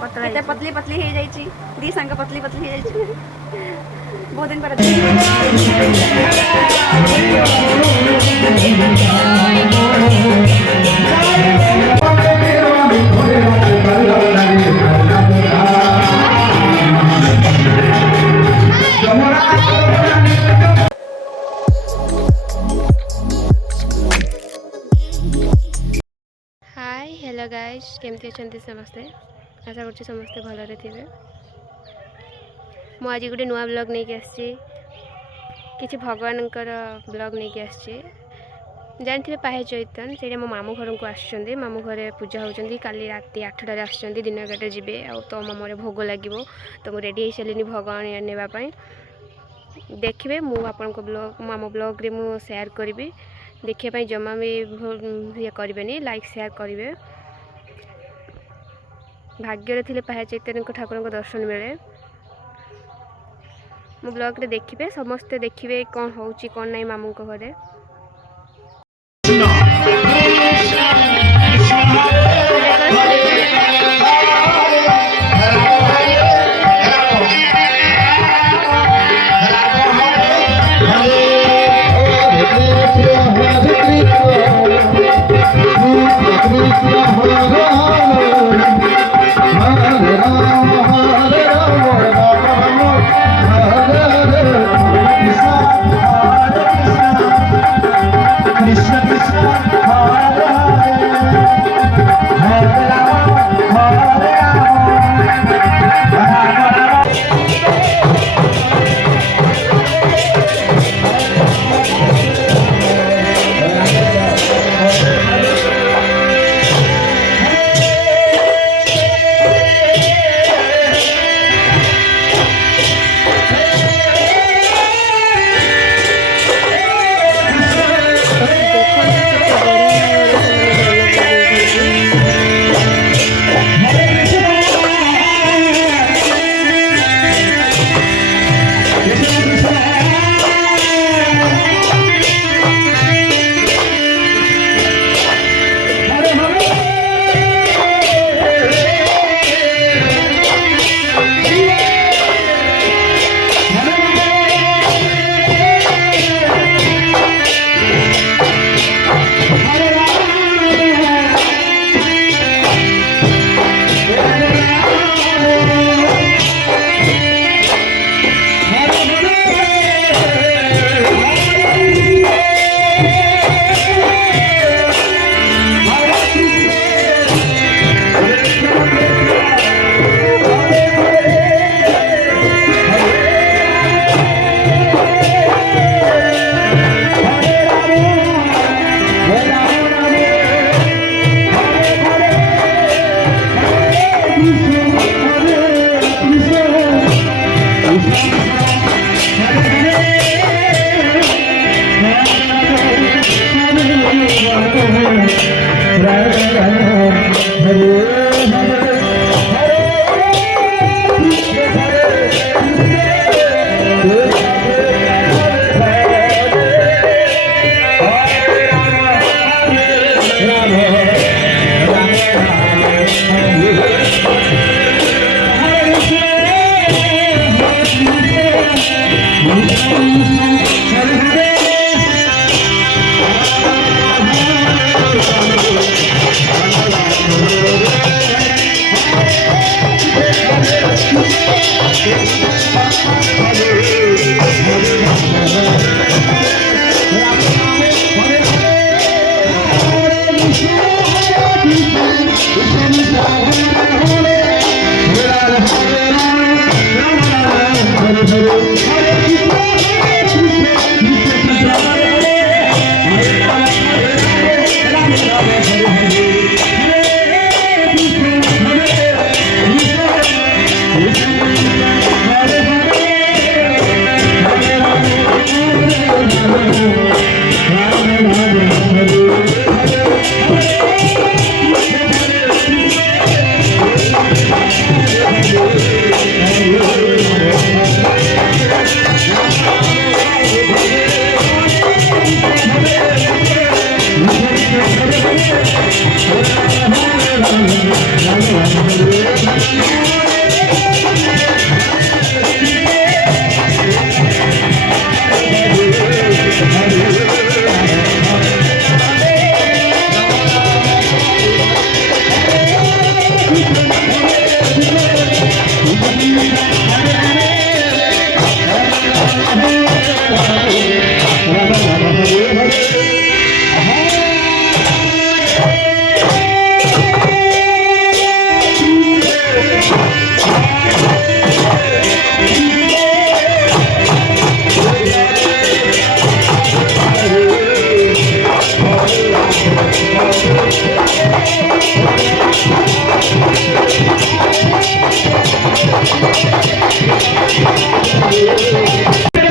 पतला पतली पतली हो जाइए दी सांग पतली पतली हो जाइए बहुत दिन पर हाय हेलो गाइस केमती अच्छा समस्ते आशा कर समस्ते भलरे थे मु आज गोटे नुआ ब्लॉग नहीं कि भगवान ब्लॉग नहीं आसी जानते पाहे चैतन से मो मामू घर को आसुँच मामू घर पूजा होती काली राति 8टार आस दिन 11 जी तो मोमो भोग लगे तो मुझे रेडी हो सारे भगवान नापी देखिए मुझे ब्लॉग मामो ब्लॉग रे मु शेयर करी देखिए जमा भी ये करें लाइक शेयर करेंगे भाग्य थे पाहे चैतन्य ठाकुर को दर्शन मिले मो ब्लॉग रे देखिए समस्ते देखिए कौन हो कौन नहीं मामू घरे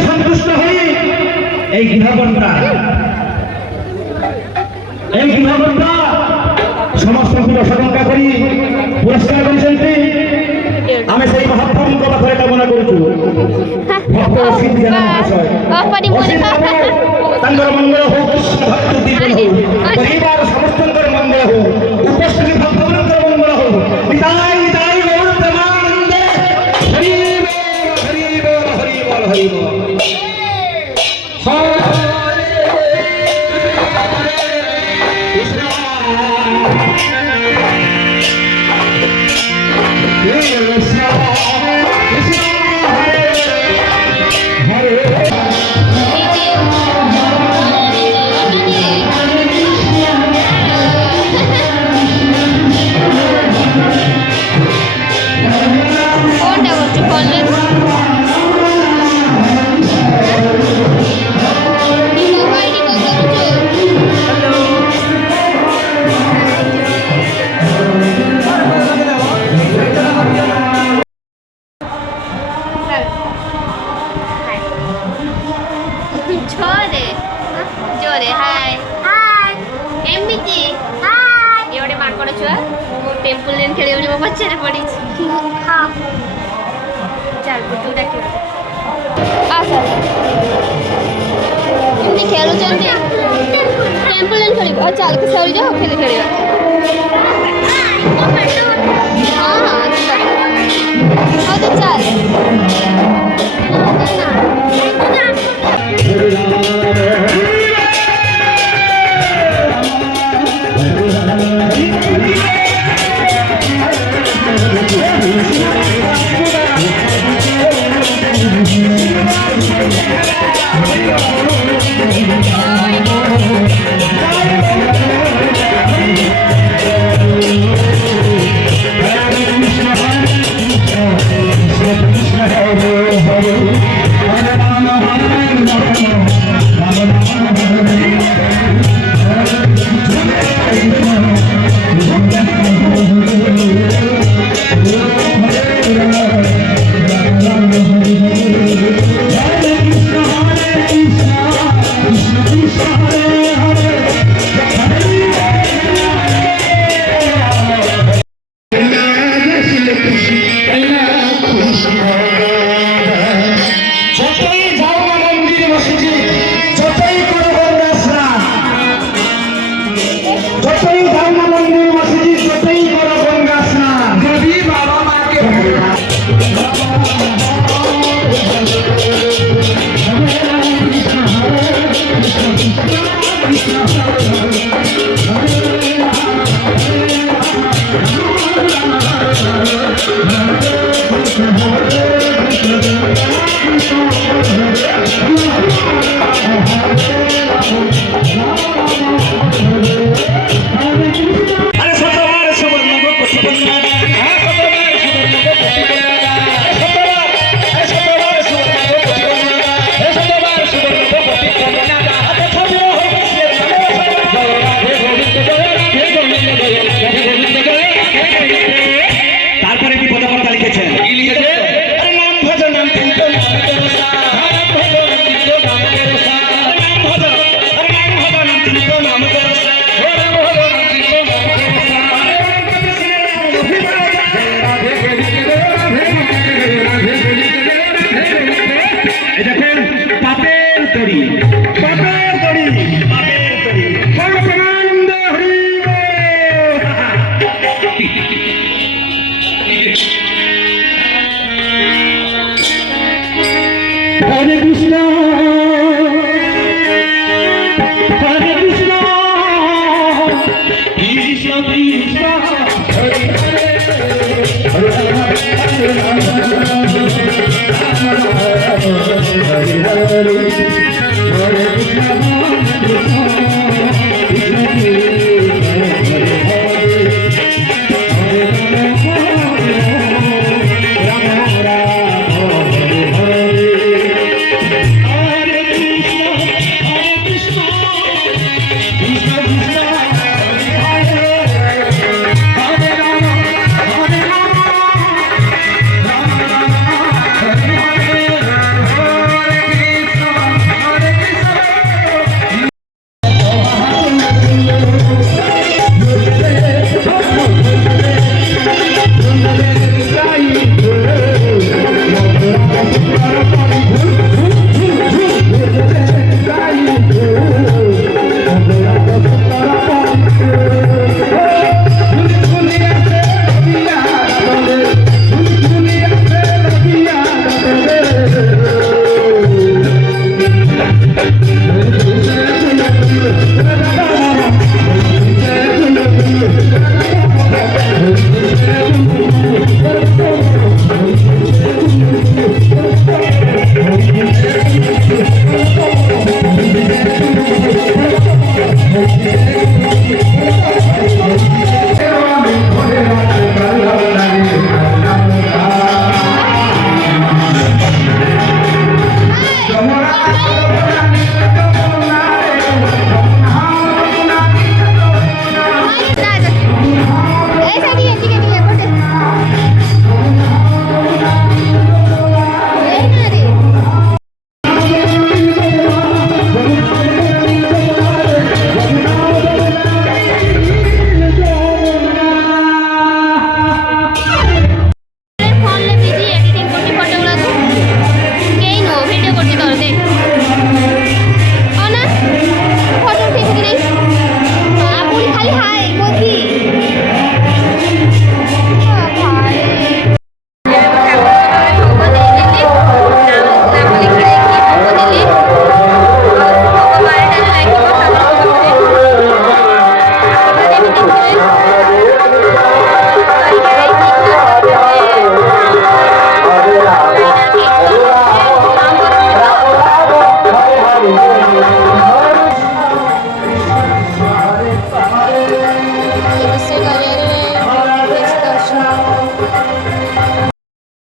সন্তুষ্ট হই এই গৃহকর্তা সমস্ত প্রশংসা করি পুরস্কার କରିଛନ୍ତି ଆମେ ସେଇ ମହାପ୍ରଭୁଙ୍କ ପାଖରେ କାମନା କରୁଛୁ ତାଙ୍କର ମଙ୍ଗଳ ହଉ କୃଷ୍ଣ ଭକ୍ତ ଜୀବନ ହଉ ପରିବାର ସମସ୍ତଙ୍କର ମଙ୍ଗଳ ହଉ ଉପସ୍ଥିତ ଭକ୍ତମାନଙ୍କର ମଙ୍ଗଳ ହଉ ବିଦାୟ ବିଦାୟ ଗୌର ପ୍ରେମାନନ୍ଦେ ହରି ବୋଲ ହରି ବୋଲ ହରି ବୋଲ ଜୋରେ ହାଏ କେମିତି ଏ ଗୋଟେ ମାଙ୍କଡ଼ ଛୁଆ ମୁଁ ଟେମ୍ପୁଲ ରେନ୍ ଖେଳିବ ବୋଲି ମୋ ପଛରେ ପଡ଼ିଛି ଚାଲ ତୁ ଡାକିବ ଏମିତି ଖେଳୁଛନ୍ତି ଟେମ୍ପୁଲ ରେନ୍ ଖେଳିବ ଆଉ ଚାଲ ସରିଯାଅ ଖେଳିବା ହଁ ହଉ ତୁ ଚାଲ তারপরে কি পদাবর্তা লিখেছেন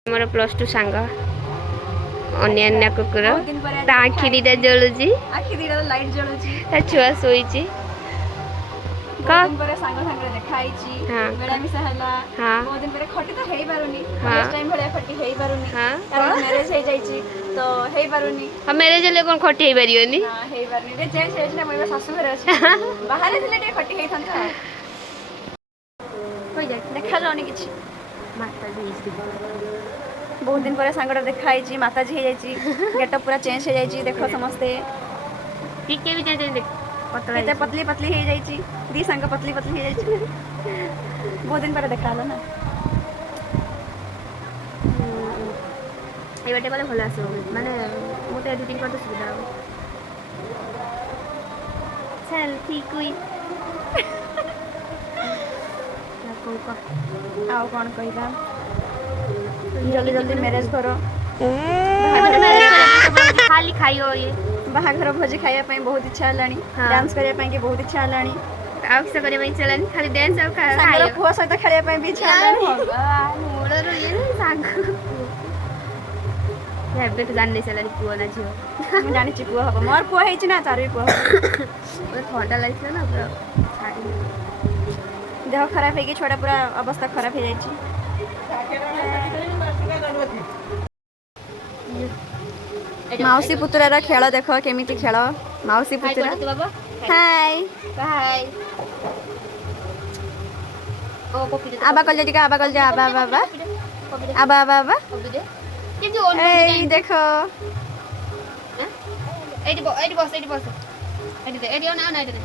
मोर +2 सांग अन्य कुकुर बहुत दिन पर ता आखि दीटा जलुची आखि दिरा लाइट जळुची ता छुआ सोईची बहुत दिन पर सांग सांग देखा आइची हाँ। मेरा मिसा हला हाँ। बहुत दिन पर खटी तो हेई पारुनी हाँ। नेक्स्ट टाइम भले खटी हेई पारुनी हाँ। कारण मैरिज हेई जाइची तो हेई पारुनी हम मेरे जले कोन खटी हे परियोनी हां हेई पारुनी रे चेंज हेई ना मोर सासु घर अछि बाहर दिले टे खटी हेई थांता कोई जाय देखा जाउनी किछि माता जी बहुत दिन पर सांगटा देखा आइची माताजी हेई जाइची गेटअप पूरा चेंज हेई जाइची देखो समस्ते ठीक के भी जाते देख पतला केते पतली पतली हेई जाइची दी सांग पतली पतली हेई जाइची बहुत दिन पर देखा आलो ना ए बाटे वाले भला आसो माने मोटे एडिटिंग करते सुविधा हो चल ठीक हुई आओ कौन कहिबा जल्दी जल्दी मैरिज करो खाली खाइयो ये बाहाघर भोजी खाइया ପାଇଁ बहुत इच्छा हलानी हाँ। डांस करिया ପାଇଁ के बहुत इच्छा हलानी ଆଉ କିସ କରିବା ପାଇଁ ଚଲାନି ଖାଲି ଡ୍ୟାନ୍ସ ଆଉ ସାଙ୍ଗର ଖାଇବ ପୁଅ ସହିତ ଖେଳିବା ପାଇଁ ବି ଇଚ୍ଛା ହଲାନି ମୋଡ଼ର ଇଏ ସାଙ୍ଗ ଏବେ ତ ଜାଣି ସାରିଲାଣି ପୁଅ ନା ଝିଅ ମୁଁ ଜାଣିଛି ପୁଅ ହବ ମୋର ପୁଅ ହେଇଛି ନା ତାର ବି ପୁଅ ହବ ପୁରା ଥଣ୍ଡା ଲାଗିଥିଲା ନା ପୁରା ଛାଡ଼ି ଦେହ ଖରାପ ହେଇକି ଛୁଆଟା ପୁରା ଅବସ୍ଥା ଖରାପ ହେଇଯାଇଛି ମାଉସୀ ପୁତୁରାର ଖେଳ ଦେଖ କେମିତି ଖେଳ ମାଉସୀ ପୁତୁରା ହାଇ ବାଏ ଓ ପପି ଆବା କଲ ଟିକେ ଆବା କଲ ଆବା ଆବା ଆବା ଆବା ଆବା ଆବା କିନ୍ତୁ ଏଇ ଦେଖ ଏଇଠି ବସ ଏଇଠି ବସ ଏଇଠି ଏଇଠି ନା ନା ଏଇଠି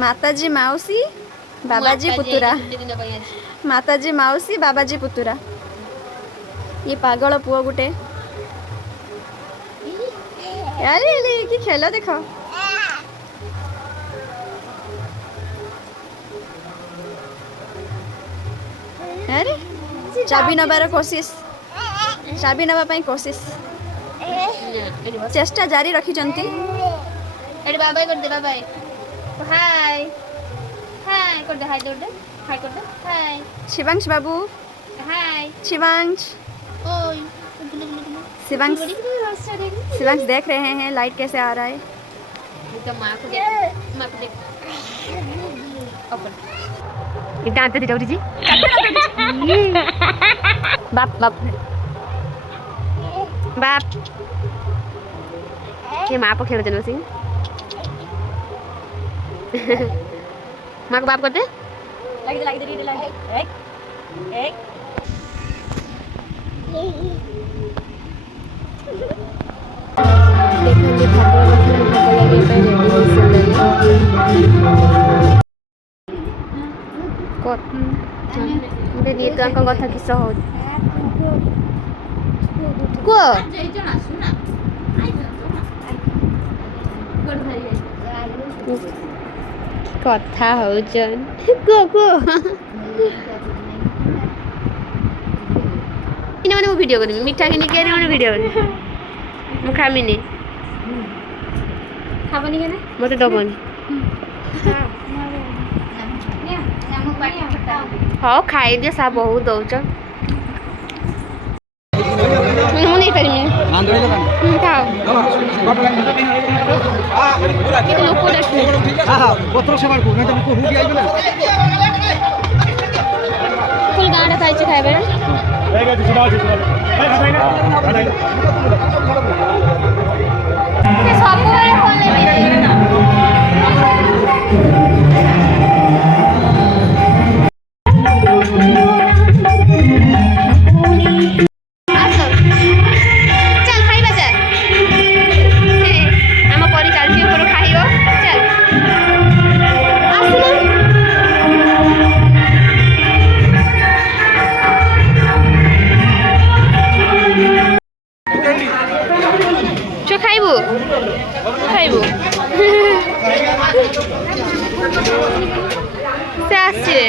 ମାତାଜୀ ମାଉସୀ ବାବାଜୀ ପୁତୁରା ମାତାଜୀ ମାଉସୀ ବାବାଜୀ ପୁତୁରା ये पागल पुआ गुटे अरे कि खेल देख अरे चाबी नबार कोशिश चाबी नबा ପାଇଁ कोशिश चेष्टा जारी रखिचंती एडी बाय कर दे बाय हाय हाय कर दे हाय कर दे हाय शिवांश बाबू हाय शिवांश ओय शिवांश शिवांश देख रहे हैं लाइट कैसे आ रहा है तो मां को देख ओपन ये दांत दे जाउरी जी बाप बाप बाप ये मां को खेल देनो सिंह मां को बाप करते लाइट दे एक एक देखंడి ठाकुर भोग लगे पे रेडी तो अंक कथा किस हो को कथा होचन को इने माने वीडियो करबी मिठा किनी के माने वीडियो करबी मु खामिनी खाबनी केना मते दबनी हाँ खाई दिए सब बहुत दौच ମୁଁ ନେଇପାରିବିନି ଖାଅ ଲୋକ ଫୁଲ ଗାଁରେ ଖାଇଛି ଖାଇବେ ସବୁବେଳେ ଖାଇବୁ ସେ ଆସିବେ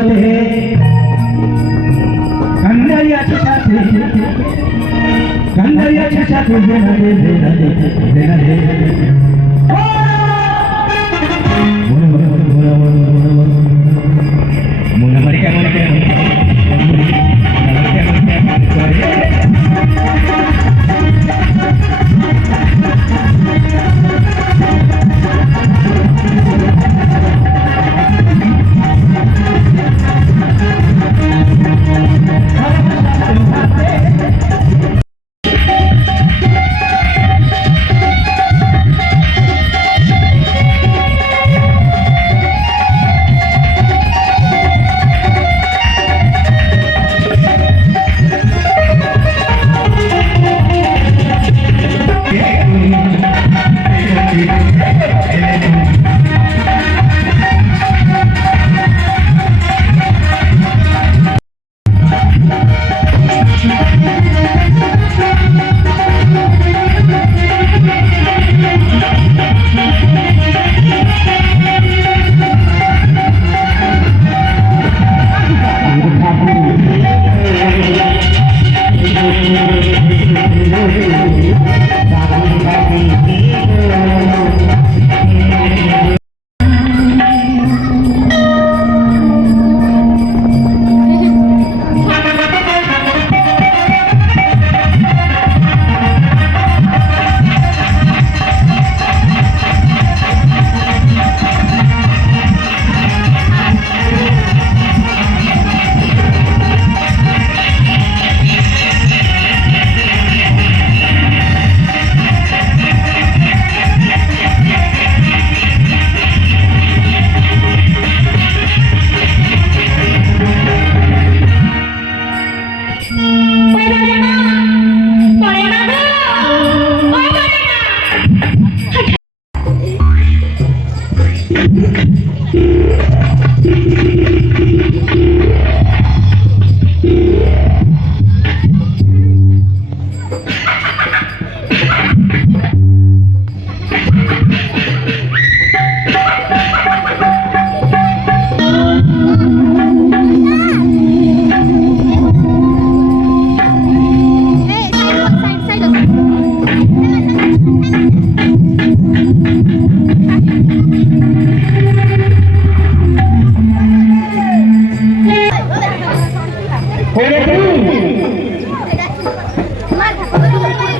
দে কান্নাই আছে সাথে কান্নাই আছে সাথে দেনা দে দেনা দে দেনা দে মনে মনে কেমন কেমন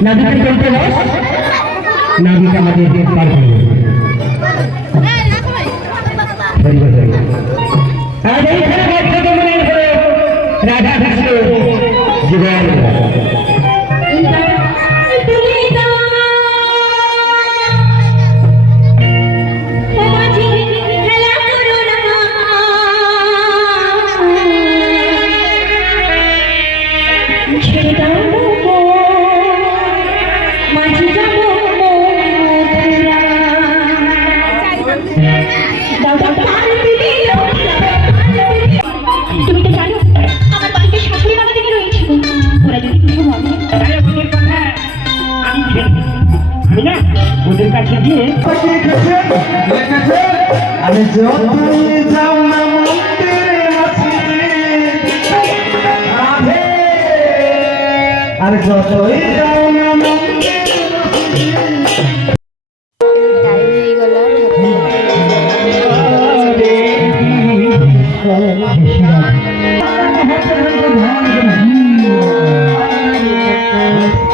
নাবিকের চলতে বস নাবিক আমাদের পার করবে আর এইখানে বাচ্চাকে মনে করে রাধা কৃষ্ণ জীবন ওদের কাছে গিয়ে আমি যতই যাও না আর যতই যাও না টাইম হয়ে গেল ঠাকুর